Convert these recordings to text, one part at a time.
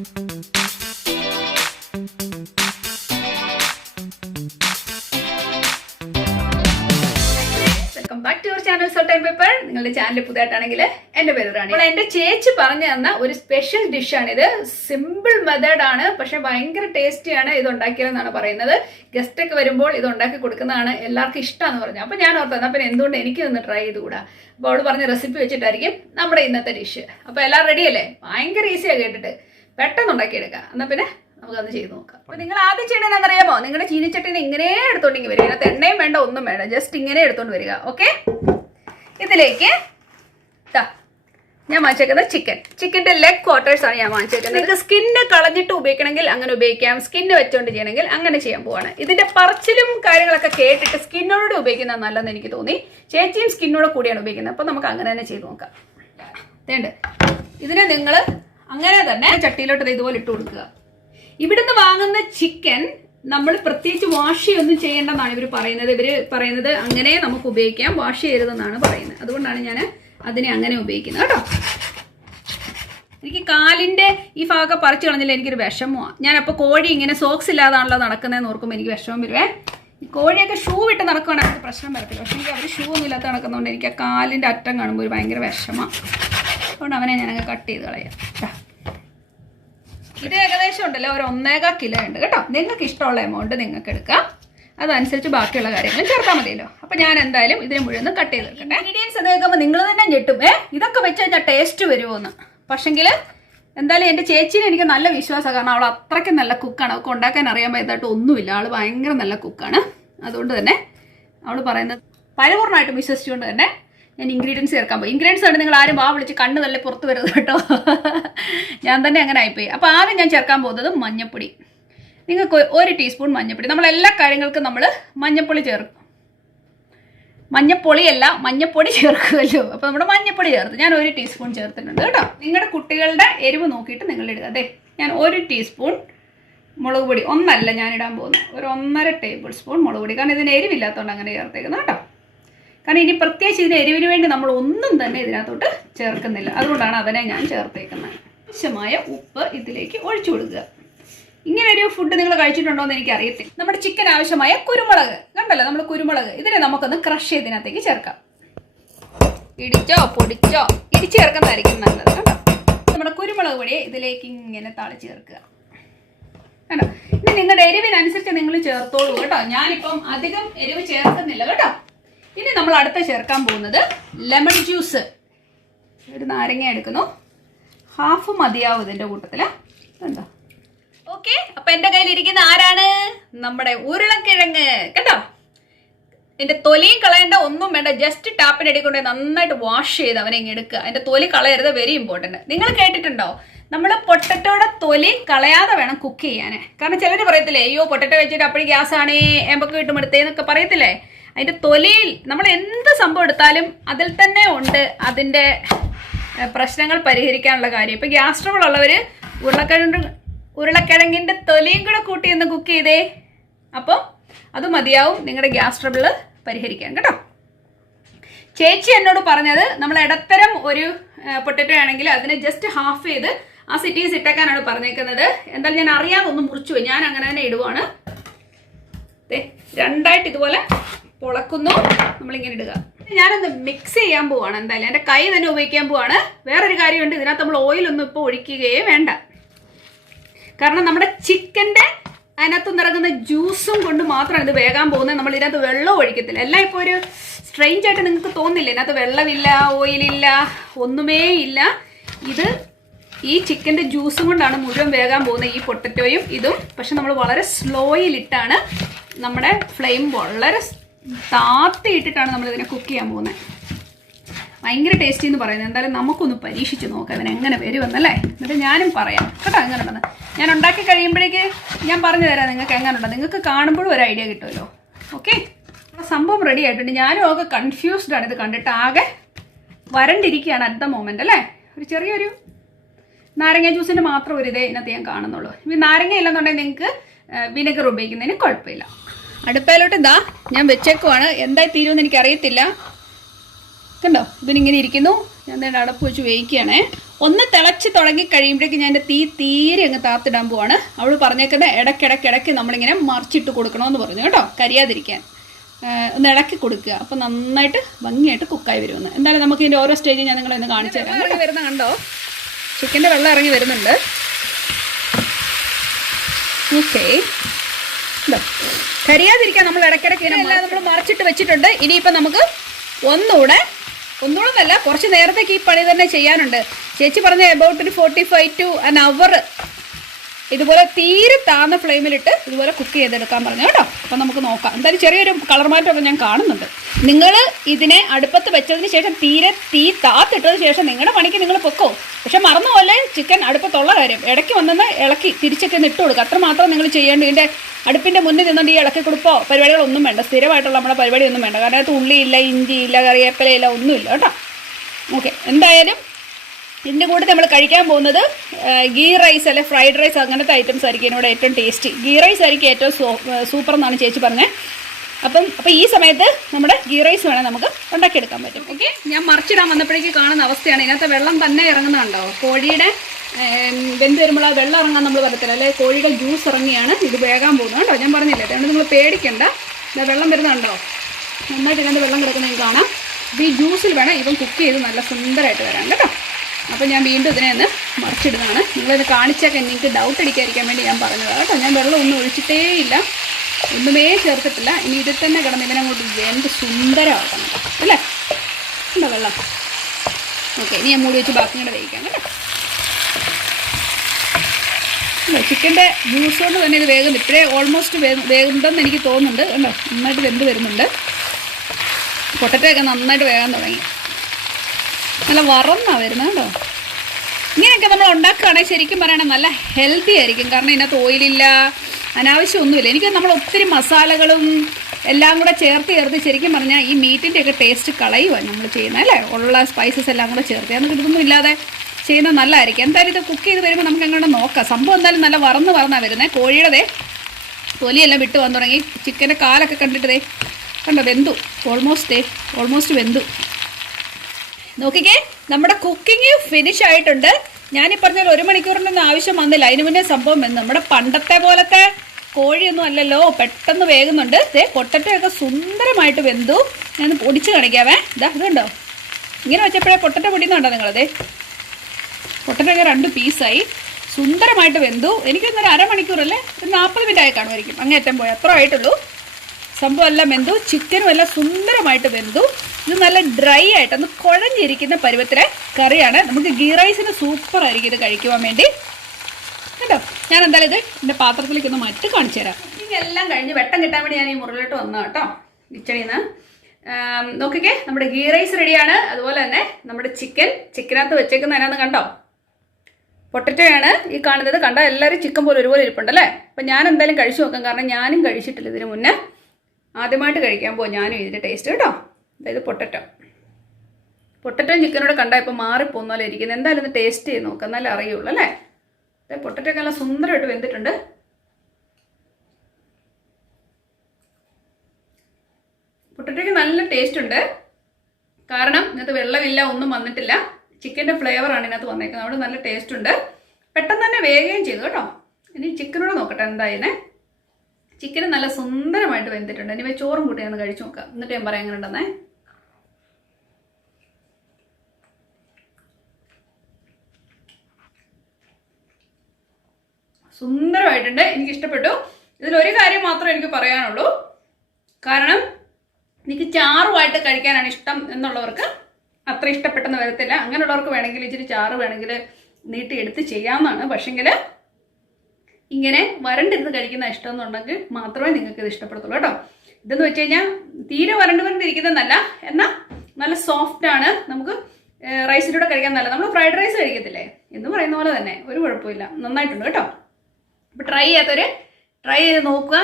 Back to your channel salt and pepper. നിങ്ങളുടെ channel പുതിയതായിട്ടാണെങ്കിൽ എൻ്റെ പേര് റാണി. അപ്പോൾ എൻ്റെ ചേച്ചി പറഞ്ഞു തന്ന ഒരു സ്പെഷ്യൽ ഡിഷാണിത്. സിമ്പിൾ മെത്തേഡ് ആണ്, പക്ഷെ ഭയങ്കര ടേസ്റ്റിയാണ് ഇത് ഉണ്ടാക്കിയതെന്നാണ് പറയുന്നത്. ഗസ്റ്റ് ഒക്കെ വരുമ്പോൾ ഇത് ഉണ്ടാക്കി കൊടുക്കുന്നതാണ് എല്ലാവർക്കും ഇഷ്ടമാണെന്ന് പറഞ്ഞു. അപ്പോൾ ഞാൻ ഓർത്തത് അപ്പം എന്തുകൊണ്ട് എനിക്ക് ഒന്ന് ട്രൈ ചെയ്തുകൂടാ. അപ്പോൾ അവൾ പറഞ്ഞ റെസിപ്പി വെച്ചിട്ടായിരിക്കും നമ്മുടെ ഇന്നത്തെ ഡിഷ്. അപ്പോൾ എല്ലാം റെഡിയല്ലേ? ഭയങ്കര ഈസിയാണ് കേട്ടിട്ട്, പെട്ടെന്ന് ഉണ്ടാക്കിയെടുക്കാം. എന്നാൽ പിന്നെ നമുക്കത് ചെയ്ത് നോക്കാം. അപ്പോൾ നിങ്ങൾ ആദ്യം ചെയ്യണമെന്നറിയാമോ? നിങ്ങളുടെ ചീനിച്ചട്ടിന് ഇങ്ങനെ എടുത്തോണ്ടെങ്കിൽ വരിക. അതിനകത്ത് എണ്ണയും വേണ്ട, ഒന്നും വേണ്ട, ജസ്റ്റ് ഇങ്ങനെ എടുത്തോണ്ട് വരിക. ഓക്കെ, ഇതിലേക്ക് ഞാൻ വാങ്ങിച്ചേക്കുന്നത് ചിക്കൻ്റെ ലെഗ് ക്വാർട്ടേഴ്സ് ആണ് ഞാൻ വാങ്ങിച്ചേക്കുന്നത്. നിങ്ങൾക്ക് സ്കിന്ന് കളഞ്ഞിട്ട് ഉപയോഗിക്കണമെങ്കിൽ അങ്ങനെ ഉപയോഗിക്കാം, സ്കിന്ന് വെച്ചോണ്ട് ചെയ്യണമെങ്കിൽ അങ്ങനെ ചെയ്യാൻ പോവാണ്. ഇതിന്റെ പറച്ചിലും കാര്യങ്ങളൊക്കെ കേട്ടിട്ട് സ്കിന്നോട് ഉപയോഗിക്കുന്നത് നല്ലതെന്ന് എനിക്ക് തോന്നി. ചേച്ചിയും സ്കിന്നോട് കൂടിയാണ് ഉപയോഗിക്കുന്നത്. അപ്പോൾ നമുക്ക് അങ്ങനെ തന്നെ ചെയ്ത് നോക്കാം. വേണ്ട, ഇതിനെ നിങ്ങൾ അങ്ങനെ തന്നെ ചട്ടിയിലോട്ട് ഇതുപോലെ ഇട്ട് കൊടുക്കുക. ഇവിടുന്ന് വാങ്ങുന്ന ചിക്കൻ നമ്മൾ പ്രത്യേകിച്ച് വാഷ് ചെയ്യൊന്നും ചെയ്യേണ്ടെന്നാണ് ഇവർ പറയുന്നത്. അങ്ങനെ നമുക്ക് ഉപയോഗിക്കാം, വാഷ് ചെയ്യരുതെന്നാണ് പറയുന്നത്. അതുകൊണ്ടാണ് ഞാൻ അതിനെ അങ്ങനെ ഉപയോഗിക്കുന്നത് കേട്ടോ. എനിക്ക് കാലിൻ്റെ ഈ ഭാഗമൊക്കെ പറിച്ചു കളഞ്ഞില്ല, എനിക്കൊരു വിഷമമാണ്. ഞാനപ്പോൾ കോഴി ഇങ്ങനെ സോക്സ് ഇല്ലാതാണല്ലോ നടക്കുന്നതെന്ന് ഓർക്കുമ്പോൾ എനിക്ക് വിഷമം വരുവേ. ഈ കോഴിയൊക്കെ ഷൂ ഇട്ട് നടക്കുകയാണെങ്കിൽ നമുക്ക് പ്രശ്നം വരത്തില്ല. പക്ഷേ എനിക്ക് അവർ ഷൂ ഒന്നും ഇല്ലാത്ത നടക്കുന്നതുകൊണ്ട് എനിക്ക് ആ കാലിൻ്റെ അറ്റം കാണുമ്പോൾ ഒരു ഭയങ്കര വിഷമമാണ്. അതുകൊണ്ട് അവനെ ഞാനങ്ങ് കട്ട് ചെയ്ത് കളയാം. ഇത് ഏകദേശം ഉണ്ടല്ലോ ഒരു 1.25 കിലോ ഉണ്ട് കേട്ടോ. നിങ്ങൾക്ക് ഇഷ്ടമുള്ള എമൗണ്ട് നിങ്ങൾക്ക് എടുക്കാം, അതനുസരിച്ച് ബാക്കിയുള്ള കാര്യങ്ങൾ ചേർത്താൽ മതിയല്ലോ. അപ്പം ഞാൻ എന്തായാലും ഇതിന് മുഴുവൻ കട്ട് ചെയ്ത് വെക്കട്ടെ. ഇൻഗ്രീഡിയൻസ് എന്ന് കേൾക്കുമ്പോൾ നിങ്ങൾ തന്നെ ഞെട്ടും, ഇതൊക്കെ വെച്ച് കഴിഞ്ഞാൽ ടേസ്റ്റ് വരുമോയെന്ന്. പക്ഷെങ്കിൽ എന്തായാലും എൻ്റെ ചേച്ചീനെ എനിക്ക് നല്ല വിശ്വാസമാണ്. കാരണം അവൾ അത്രയ്ക്ക് നല്ല കുക്കാണ്. അവൾക്ക് ഉണ്ടാക്കാൻ അറിയാൻ പറ്റായിട്ട് ഒന്നുമില്ല. അവൾ ഭയങ്കര നല്ല കുക്കാണ്. അതുകൊണ്ട് തന്നെ അവൾ പറയുന്നത് പരിപൂർണ്ണമായിട്ടും വിശ്വസിച്ചുകൊണ്ട് തന്നെ ഞാൻ ഇൻഗ്രീഡിയൻസ് ചേർക്കാൻ പോയി. ഇൻഗ്രീഡിയൻസ് ആണ് നിങ്ങൾ ആരും വിളിച്ച് കണ്ണ് നല്ല പുറത്ത് വരുന്നത് കേട്ടോ. ഞാൻ തന്നെ അങ്ങനെ ആയിപ്പോയി. അപ്പോൾ ആദ്യം ഞാൻ ചേർക്കാൻ പോകുന്നത് മഞ്ഞൾപ്പൊടി. നിങ്ങൾക്ക് 1 ടീസ്പൂൺ മഞ്ഞൾപ്പൊടി. നമ്മളെല്ലാ കാര്യങ്ങൾക്കും നമ്മൾ മഞ്ഞൾപ്പൊടി ചേർക്കും. മഞ്ഞൾപ്പൊടി ചേർക്കുമല്ലോ. അപ്പോൾ നമ്മുടെ മഞ്ഞൾപ്പൊടി ചേർത്ത് ഞാൻ 1 ടീസ്പൂൺ ചേർത്തിട്ടുണ്ട് കേട്ടോ. നിങ്ങളുടെ കുട്ടികളുടെ എരിവ് നോക്കിയിട്ട് നിങ്ങൾ ഇടുക. അതെ, ഞാൻ 1 ടീസ്പൂൺ മുളക് പൊടി, ഒന്നല്ല ഞാൻ ഇടാൻ പോകുന്നത്, ഒരു 1.5 ടേബിൾ സ്പൂൺ മുളക് പൊടി. കാരണം ഇതിന് എരിവില്ലാത്തതുകൊണ്ട് അങ്ങനെ ചേർത്തേക്കുന്നത് കേട്ടോ. കാരണം ഇനി പ്രത്യേകിച്ച് ഇതിന് എരിവിന് വേണ്ടി നമ്മൾ ഒന്നും തന്നെ ഇതിനകത്തോട്ട് ചേർക്കുന്നില്ല. അതുകൊണ്ടാണ് അതിനെ ഞാൻ ചേർത്തേക്കുന്നത്. ആവശ്യമായ ഉപ്പ് ഇതിലേക്ക് ഒഴിച്ചു കൊടുക്കുക. ഇങ്ങനെ ഒരു ഫുഡ് നിങ്ങൾ കഴിച്ചിട്ടുണ്ടോ എന്ന് എനിക്ക് അറിയത്തില്ല. നമ്മുടെ ചിക്കൻ ആവശ്യമായ കുരുമുളക് കണ്ടല്ലോ, നമ്മൾ കുരുമുളക് ഇതിനെ നമുക്കൊന്ന് ക്രഷ് ചെയ്തതിനകത്തേക്ക് ചേർക്കാം. ഇടിച്ചോ പൊടിച്ചോ ഇടിച്ച് ചേർക്കുന്നതായിരിക്കും നല്ലത് കേട്ടോ. നമ്മുടെ കുരുമുളക് പൊടിയെ ഇതിലേക്ക് ഇങ്ങനെ തളിച്ച് ചേർക്കുക കേട്ടോ. ഇനി നിങ്ങളുടെ എരിവിനനുസരിച്ച് നിങ്ങൾ ചേർത്തോളൂ കേട്ടോ. ഞാനിപ്പം അധികം എരിവ് ചേർക്കുന്നില്ല കേട്ടോ. ഇനി നമ്മൾ അടുത്ത ചേർക്കാൻ പോകുന്നത് ലെമൺ ജ്യൂസ്. ഒരു നാരങ്ങ എടുക്കുന്നു, ഹാഫ് മതിയാവും ഇതിൻ്റെ കൂട്ടത്തിൽ കണ്ടോ. ഓക്കെ, അപ്പം എൻ്റെ കയ്യിലിരിക്കുന്ന ആരാണ്? നമ്മുടെ ഉരുളക്കിഴങ്ങ് കേട്ടോ. എൻ്റെ തൊലിയും കളയേണ്ട, ഒന്നും വേണ്ട, ജസ്റ്റ് ടാപ്പിനടി കൊണ്ട് നന്നായിട്ട് വാഷ് ചെയ്ത് അവനെ ഇങ്ങനെ എടുക്കുക. അതിൻ്റെ തൊലി കളയരുത്, വെരി ഇമ്പോർട്ടൻറ്റ്. നിങ്ങൾ കേട്ടിട്ടുണ്ടോ നമ്മൾ പൊട്ടറ്റോയുടെ തൊലി കളയാതെ വേണം കുക്ക് ചെയ്യാൻ? കാരണം ചിലർ പറയത്തില്ലേ, അയ്യോ പൊട്ടറ്റോ വെച്ചിട്ട് അപ്പോഴും ഗ്യാസാണേ എമ്പൊക്കെ കിട്ടും എടുത്തേന്നൊക്കെ പറയത്തില്ലേ. അതിൻ്റെ തൊലിയിൽ നമ്മൾ എന്ത് സംഭവം എടുത്താലും അതിൽ തന്നെ ഉണ്ട് അതിൻ്റെ പ്രശ്നങ്ങൾ പരിഹരിക്കാനുള്ള കാര്യം. ഇപ്പോൾ ഗ്യാസ് ട്രബിൾ ഉള്ളവർ ഉരുളക്കിഴങ്ങിൻ്റെ തൊലിയും കൂടെ കൂട്ടി ഒന്ന് കുക്ക് ചെയ്തേ, അപ്പോൾ അത് മതിയാവും നിങ്ങളുടെ ഗ്യാസ് ട്രബിൾ പരിഹരിക്കാൻ കേട്ടോ. ചേച്ചി എന്നോട് പറഞ്ഞത് നമ്മൾ ഇടത്തരം ഒരു പൊട്ടറ്റോ ആണെങ്കിൽ അതിനെ ജസ്റ്റ് ഹാഫ് ചെയ്ത് ആ സിറ്റീസ് ഇട്ടേക്കാനാണ് പറഞ്ഞേക്കുന്നത്. എന്തായാലും ഞാൻ അറിയാതെ ഒന്ന് മുറിച്ചു പോയി, ഞാൻ അങ്ങനെ തന്നെ ഇടുവാണ്. രണ്ടായിട്ട് ഇതുപോലെ പൊളക്കുന്നു, നമ്മളിങ്ങനെ ഇടുക. ഞാനൊന്ന് മിക്സ് ചെയ്യാൻ പോവാണ്. എന്തായാലും എൻ്റെ കൈ തന്നെ ഉപയോഗിക്കാൻ പോവാണ്. വേറൊരു കാര്യമുണ്ട്, ഇതിനകത്ത് നമ്മൾ ഓയിലൊന്നും ഇപ്പോൾ ഒഴിക്കുകയേ വേണ്ട. കാരണം നമ്മുടെ ചിക്കൻ്റെ അതിനകത്ത് നിറങ്ങുന്ന ജ്യൂസും കൊണ്ട് മാത്രമാണ് ഇത് വേകാൻ പോകുന്നത്. നമ്മൾ ഇതിനകത്ത് വെള്ളം ഒഴിക്കത്തില്ല. എല്ലാം ഇപ്പോൾ ഒരു സ്ട്രെയിഞ്ച് ആയിട്ട് നിങ്ങൾക്ക് തോന്നില്ല. ഇതിനകത്ത് വെള്ളമില്ല, ഓയിലില്ല, ഒന്നുമേ ഇല്ല. ഇത് ഈ ചിക്കൻ്റെ ജ്യൂസും കൊണ്ടാണ് മുഴുവൻ വേകാൻ പോകുന്നത്, ഈ പൊട്ടറ്റോയും ഇതും. പക്ഷെ നമ്മൾ വളരെ സ്ലോയിലിട്ടാണ്, നമ്മുടെ ഫ്ലെയിം വളരെ താത്തിയിട്ടിട്ടാണ് നമ്മളിതിനെ കുക്ക് ചെയ്യാൻ പോകുന്നത്. ഭയങ്കര ടേസ്റ്റി എന്ന് പറയുന്നത്. എന്തായാലും നമുക്കൊന്ന് പരീക്ഷിച്ച് നോക്കാം ഇതിന് എങ്ങനെ വരുമെന്നല്ലേ. എന്നിട്ട് ഞാനും പറയാം കേട്ടോ എങ്ങനെ ഉണ്ടെന്ന്. ഞാൻ ഉണ്ടാക്കി കഴിയുമ്പോഴേക്ക് ഞാൻ പറഞ്ഞു തരാം നിങ്ങൾക്ക് എങ്ങനെ ഉണ്ടോ. നിങ്ങൾക്ക് കാണുമ്പോഴും ഒരു ഐഡിയ കിട്ടുമല്ലോ. ഓക്കെ, സംഭവം റെഡി ആയിട്ടുണ്ട്. ഞാനും ഒക്കെ കൺഫ്യൂസ്ഡ് ആണ് ഇത് കണ്ടിട്ട്. ആകെ വരണ്ടിരിക്കുകയാണ് അറ്റ് ദ മൊമെൻ്റ് അല്ലേ. ഒരു ചെറിയൊരു നാരങ്ങ ജ്യൂസിൻ്റെ മാത്രം ഒരു ഇതേ ഇതിനകത്ത് ഞാൻ കാണുന്നുള്ളൂ. ഈ നാരങ്ങ ഇല്ലെന്നുണ്ടെങ്കിൽ നിങ്ങൾക്ക് വിനെഗർ ഉപയോഗിക്കുന്നതിന് കുഴപ്പമില്ല. അടുപ്പയിലോട്ട് ഇതാ ഞാൻ വെച്ചേക്കുവാണ്. എന്തായി തീരുമെന്ന് എനിക്കറിയത്തില്ല. കണ്ടോ, ഇതിനിങ്ങനെ ഇരിക്കുന്നു. ഞാൻ അടപ്പ് വെച്ച് വേവിക്കുകയാണേ. ഒന്ന് തിളച്ച് തുടങ്ങി കഴിയുമ്പോഴേക്കും ഞാൻ എൻ്റെ തീ തീരെ അങ്ങ് താത്തിടാൻ പോവാണ്. അവൾ പറഞ്ഞേക്കുന്നത് ഇടയ്ക്കിടയ്ക്ക് നമ്മളിങ്ങനെ മറിച്ചിട്ട് കൊടുക്കണമെന്ന് പറഞ്ഞു കേട്ടോ, കരിയാതിരിക്കാൻ. ഒന്ന് ഇളക്കി കൊടുക്കുക, അപ്പോൾ നന്നായിട്ട് ഭംഗിയായിട്ട് കുക്കായി വരുമെന്ന്. എന്തായാലും നമുക്ക് ഇതിൻ്റെ ഓരോ സ്റ്റേജും ഞാൻ നിങ്ങളെ ഒന്ന് കാണിച്ചു തരാം. ഇറങ്ങി വരുന്ന കണ്ടോ, ചിക്കൻ്റെ വെള്ളം ഇറങ്ങി വരുന്നുണ്ട്. ഓക്കെ, കരിയാതിരിക്കാൻ നമ്മൾ ഇടയ്ക്കിടയ്ക്ക് എല്ലാം നമ്മൾ മറിച്ചിട്ട് വെച്ചിട്ടുണ്ട്. ഇനിയിപ്പോൾ നമുക്ക് ഒന്നുകൂടെ നല്ല കുറച്ച് നേരത്തേക്ക് ഈ പണി തന്നെ ചെയ്യാനുണ്ട്. ചേച്ചി പറഞ്ഞ എബൌട്ട് ഒരു 45 to an hour ഇതുപോലെ തീരെ താന്ന ഫ്ലെയിമിലിട്ട് ഇതുപോലെ കുക്ക് ചെയ്തെടുക്കാൻ പറഞ്ഞു കേട്ടോ. അപ്പം നമുക്ക് നോക്കാം. എന്തായാലും ചെറിയൊരു കളർ മാറ്റമൊക്കെ ഞാൻ കാണുന്നുണ്ട്. നിങ്ങൾ ഇതിനെ അടുപ്പത്ത് വെച്ചതിന് ശേഷം തീരെ തീ താത്തിട്ടതിന് ശേഷം നിങ്ങളുടെ പണിക്ക് നിങ്ങൾ പൊക്കോ. പക്ഷെ മറന്നുപോലെ ചിക്കൻ അടുപ്പത്തുള്ള കാര്യം ഇടയ്ക്ക് വന്നെന്ന് ഇളക്കി തിരിച്ചൊക്കെ ഒന്ന് ഇട്ട് കൊടുക്കുക. അത്രമാത്രം നിങ്ങൾ ചെയ്യേണ്ടത്. ഇതിൻ്റെ അടുപ്പിൻ്റെ മുന്നിൽ നിന്നുകൊണ്ട് ഈ ഇളക്കി കൊടുപ്പോ പരിപാടികളൊന്നും വേണ്ട. സ്ഥിരമായിട്ടുള്ള നമ്മുടെ പരിപാടിയൊന്നും വേണ്ട. കാരണം അതിനകത്ത് ഉള്ളിയില്ല, ഇഞ്ചിയില്ല, കറിവേപ്പിലയില്ല, ഒന്നുമില്ല കേട്ടോ. ഓക്കെ, എന്തായാലും ഇതിൻ്റെ കൂടെ നമ്മൾ കഴിക്കാൻ പോകുന്നത് ഗീ റൈസ് അല്ലെ ഫ്രൈഡ് റൈസ് അങ്ങനത്തെ ഐറ്റംസ് ആയിരിക്കും ഇതിനോട് ഏറ്റവും ടേസ്റ്റി. ഗീ റൈസ് ആയിരിക്കും ഏറ്റവും സൂപ്പർ എന്നാണ് ചേച്ചി പറഞ്ഞത്. അപ്പോൾ ഈ സമയത്ത് നമ്മുടെ ഗീ റൈസ് വേണേൽ നമുക്ക് ഉണ്ടാക്കിയെടുക്കാൻ പറ്റും. ഓക്കെ, ഞാൻ മറിച്ചിടാൻ വന്നപ്പോഴേക്ക് കാണുന്ന അവസ്ഥയാണ്. ഇതിനകത്ത് വെള്ളം തന്നെ ഇറങ്ങുന്നുണ്ടോ. കോഴിയുടെ വെന്ത് വരുമ്പോൾ ആ വെള്ളം ഇറങ്ങാൻ നമ്മൾ പറയത്തില്ല, അല്ലെ കോഴിയുടെ ജ്യൂസ് ഇറങ്ങിയാണ് ഇത് വേകാൻ പോകുന്നത് കേട്ടോ. ഞാൻ പറഞ്ഞില്ലേ, അതുകൊണ്ട് നിങ്ങൾ പേടിക്കണ്ട. വെള്ളം വരുന്നുണ്ടോ, നന്നായിട്ട് ഇതിനകത്ത് വെള്ളം കിടക്കുന്നത് കാണാം. അപ്പോൾ ഈ ജ്യൂസിൽ വേണം ഇവൻ കുക്ക് ചെയ്ത് നല്ല സുന്ദരമായിട്ട് വരാൻ കേട്ടോ. അപ്പോൾ ഞാൻ വീണ്ടും ഇതിനെ ഒന്ന് മറിച്ചിടുന്നതാണ്. നിങ്ങളിത് കാണിച്ചൊക്കെ നിങ്ങൾക്ക് ഡൗട്ട് അടിക്കാതിരിക്കാൻ വേണ്ടി ഞാൻ പറഞ്ഞതാണ് കേട്ടോ. ഞാൻ വെള്ളം ഒന്നും ഒഴിച്ചിട്ടേ ഇല്ല, ഒന്നുമേ ചേർത്തിട്ടില്ല. ഇനി ഇതിൽ തന്നെ കിടന്ന് ഇവനങ്ങോട്ട് വെന്ത് സുന്ദരമാക്കണം അല്ലേ. ഉണ്ടോ വെള്ളം? ഓക്കെ, ഇനി ഞാൻ മൂടി വെച്ച് ബാക്കി കൂടെ വേവിക്കാം കേട്ടോ. ചിക്കൻ്റെ ജ്യൂസ് കൊണ്ട് തന്നെ ഇത് വേഗം ഇത്രേ ഓൾമോസ്റ്റ് വേകുന്നുണ്ടെന്ന് എനിക്ക് തോന്നുന്നുണ്ട്. കണ്ടോ, നന്നായിട്ട് വെന്ത് വരുന്നുണ്ട്. പൊട്ടറ്റൊക്കെ നന്നായിട്ട് വേകാൻ തുടങ്ങി. നല്ല വറന്നാണ് വരുന്നത് കേട്ടോ. ഇങ്ങനെയൊക്കെ നമ്മൾ ഉണ്ടാക്കുകയാണെങ്കിൽ ശരിക്കും പറയണത് നല്ല ഹെൽത്തി ആയിരിക്കും. കാരണം ഇതിനകത്ത് ഓയിലില്ല, അനാവശ്യമൊന്നുമില്ല. എനിക്ക് നമ്മൾ ഒത്തിരി മസാലകളും എല്ലാം കൂടെ ചേർത്ത് ശരിക്കും പറഞ്ഞാൽ ഈ മീറ്റിൻ്റെയൊക്കെ ടേസ്റ്റ് കളയുവാണ് നമ്മൾ ചെയ്യുന്നത് അല്ലേ. ഉള്ള സ്പൈസസ് എല്ലാം കൂടെ ചേർത്ത് എന്നിട്ട് ഇതൊന്നും ഇല്ലാതെ ചെയ്യുന്നത് നല്ലതായിരിക്കും. എന്തായാലും ഇത് കുക്ക് ചെയ്ത് വരുമ്പോൾ നമുക്ക് എങ്ങനെ നോക്കാം. സംഭവം എന്തായാലും നല്ല വറന്നാണ് വരുന്നത്. കോഴിയുടെ തൊലിയെല്ലാം വിട്ട് വന്നു തുടങ്ങി. ചിക്കൻ്റെ കാലൊക്കെ കണ്ടിട്ട് കണ്ടോ വെന്തു, ഓൾമോസ്റ്റ് വെന്തു. നോക്കിക്കേ, നമ്മുടെ കുക്കിംഗ് ഫിനിഷ് ആയിട്ടുണ്ട്. ഞാനീ പറഞ്ഞാൽ 1 മണിക്കൂറിൻ്റെ ഒന്നും ആവശ്യം വന്നില്ല. അതിന് മുന്നേ സംഭവം വെന്തു. നമ്മുടെ പണ്ടത്തെ പോലത്തെ കോഴിയൊന്നും അല്ലല്ലോ, പെട്ടെന്ന് വേകുന്നുണ്ട്. പൊട്ടറ്റോ ഒക്കെ സുന്ദരമായിട്ട് വെന്തു. ഞാൻ പൊടിച്ച് കാണിക്കാവേ. ഇതുണ്ടോ, ഇങ്ങനെ വെച്ചപ്പോഴേ പൊട്ടറ്റോ പൊടിയുന്നുണ്ടോ നിങ്ങളത്. പൊട്ടറ്റോ ഒക്കെ 2 പീസായി സുന്ദരമായിട്ട് വെന്തു. എനിക്കൊന്നൊരു അരമണിക്കൂറല്ലേ, ഒരു 40 മിനിറ്റ് ആയി കാണുമായിരിക്കും. അങ്ങേറ്റം പോയി അത്ര ആയിട്ടുള്ളൂ. സംഭവം എല്ലാം വെന്തു. ചിക്കനും എല്ലാം സുന്ദരമായിട്ട് വെന്തു. ഇത് നല്ല ഡ്രൈ ആയിട്ട് ഒന്ന് കുഴഞ്ഞിരിക്കുന്ന പരുവത്തിലെ കറിയാണ്. നമുക്ക് ഗീ റൈസിന് സൂപ്പർ ആയിരിക്കും ഇത് കഴിക്കുവാൻ വേണ്ടി കേട്ടോ. ഞാൻ എന്തായാലും ഇത് എൻ്റെ പാത്രത്തിലേക്ക് ഒന്ന് മാറ്റി കാണിച്ചു തരാം. ഇതെല്ലാം കഴിഞ്ഞ് വെട്ടം കിട്ടാൻ വേണ്ടി ഞാൻ ഈ മുറിലോട്ട് വന്നു കേട്ടോ, കിച്ചണിൽ നിന്ന്. നോക്കിക്കേ, നമ്മുടെ ഗീ റൈസ് റെഡിയാണ്. അതുപോലെ തന്നെ നമ്മുടെ ചിക്കനകത്ത് വെച്ചേക്കുന്ന അതിനകത്ത് കണ്ടോ പൊട്ടറ്റോയാണ് ഈ കാണുന്നത്. കണ്ടോ, എല്ലാവരും ചിക്കൻ പോലെ ഒരുപോലെ ഇരിപ്പുണ്ടല്ലേ. അപ്പം ഞാൻ എന്തായാലും കഴിച്ചു നോക്കാം. കാരണം ഞാനും കഴിച്ചിട്ടില്ല ഇതിന് മുന്നേ, ആദ്യമായിട്ട് കഴിക്കാൻ പോകും ഞാനും ഇതിൻ്റെ ടേസ്റ്റ് കേട്ടോ. അതായത് പൊട്ടറ്റോയും ചിക്കനോടെ കണ്ടാൽ ഇപ്പോൾ മാറിപ്പോകുന്ന പോലെ ഇരിക്കുന്നത്. എന്തായാലും ഒന്ന് ടേസ്റ്റ് ചെയ്ത് നോക്കാം, എന്നാലും അറിയുള്ളൂ അല്ലേ. പൊട്ടറ്റോ ഒക്കെ നല്ല സുന്ദരമായിട്ട് വെന്തിട്ടുണ്ട്. പൊട്ടറ്റോയ്ക്ക് നല്ല ടേസ്റ്റ് ഉണ്ട്. കാരണം ഇതിനകത്ത് വെള്ളമില്ല, ഒന്നും വന്നിട്ടില്ല. ചിക്കൻ്റെ ഫ്ലേവറാണ് ഇതിനകത്ത് വന്നേക്കുന്നത്. അതുകൊണ്ട് നല്ല ടേസ്റ്റ് ഉണ്ട്. പെട്ടെന്ന് തന്നെ വേഗം ചെയ്തു കേട്ടോ. ഇനി ചിക്കനോട് നോക്കട്ടെ എന്തായാലും. ചിക്കന് നല്ല സുന്ദരമായിട്ട് വെന്തിട്ടുണ്ട്. ഇനി ചോറും കൂട്ടി ഒന്ന് കഴിച്ചു നോക്കാം, എന്നിട്ട് ഞാൻ പറയാം എങ്ങനെ ഉണ്ടെന്നേ. സുന്ദരമായിട്ടുണ്ട്, എനിക്ക് ഇഷ്ടപ്പെട്ടു. ഇതിലൊരു കാര്യം മാത്രമേ എനിക്ക് പറയാനുള്ളൂ. കാരണം എനിക്ക് ചാറുമായിട്ട് കഴിക്കാനാണ് ഇഷ്ടം എന്നുള്ളവർക്ക് അത്ര ഇഷ്ടപ്പെട്ടെന്ന് വരത്തില്ല. അങ്ങനെയുള്ളവർക്ക് വേണമെങ്കിൽ ഇച്ചിരി ചാറ് വേണമെങ്കിൽ നീട്ടിയെടുത്ത് ചെയ്യാവുന്നതാണ്. പക്ഷെങ്കിൽ ഇങ്ങനെ വരണ്ടിരുന്ന് കഴിക്കുന്ന ഇഷ്ടം എന്നുണ്ടെങ്കിൽ മാത്രമേ നിങ്ങൾക്ക് ഇത് ഇഷ്ടപ്പെടത്തുള്ളൂ കേട്ടോ. ഇതെന്ന് വെച്ച് കഴിഞ്ഞാൽ തീരെ വരണ്ടിരിക്കുന്നതല്ല, എന്നാൽ നല്ല സോഫ്റ്റാണ്. നമുക്ക് റൈസിൻ്റെ കൂടെ കഴിക്കാൻ നല്ല. നമ്മൾ ഫ്രൈഡ് റൈസ് കഴിക്കത്തില്ലേ എന്ന് പറയുന്ന പോലെ തന്നെ, ഒരു കുഴപ്പമില്ല, നന്നായിട്ടുണ്ട് കേട്ടോ. അപ്പോൾ ട്രൈ ചെയ്ത് നോക്കുക.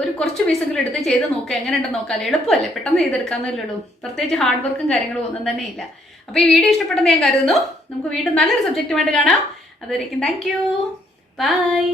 ഒരു കുറച്ച് പീസെങ്കിലും എടുത്ത് ചെയ്ത് നോക്കുക, എങ്ങനെയുണ്ടെന്ന് നോക്കാം. എളുപ്പമല്ലേ, പെട്ടെന്ന് ചെയ്തെടുക്കാമെന്നല്ലേ ഉള്ളൂ. പ്രത്യേകിച്ച് ഹാർഡ് വർക്കും കാര്യങ്ങളും ഒന്നും തന്നെ ഇല്ല. അപ്പോൾ ഈ വീഡിയോ ഇഷ്ടപ്പെട്ടെന്ന് ഞാൻ കരുതുന്നു. നമുക്ക് വീണ്ടും നല്ലൊരു സബ്ജക്റ്റുമായിട്ട് കാണാം. അതുവരേക്കും താങ്ക് യു, ബൈ.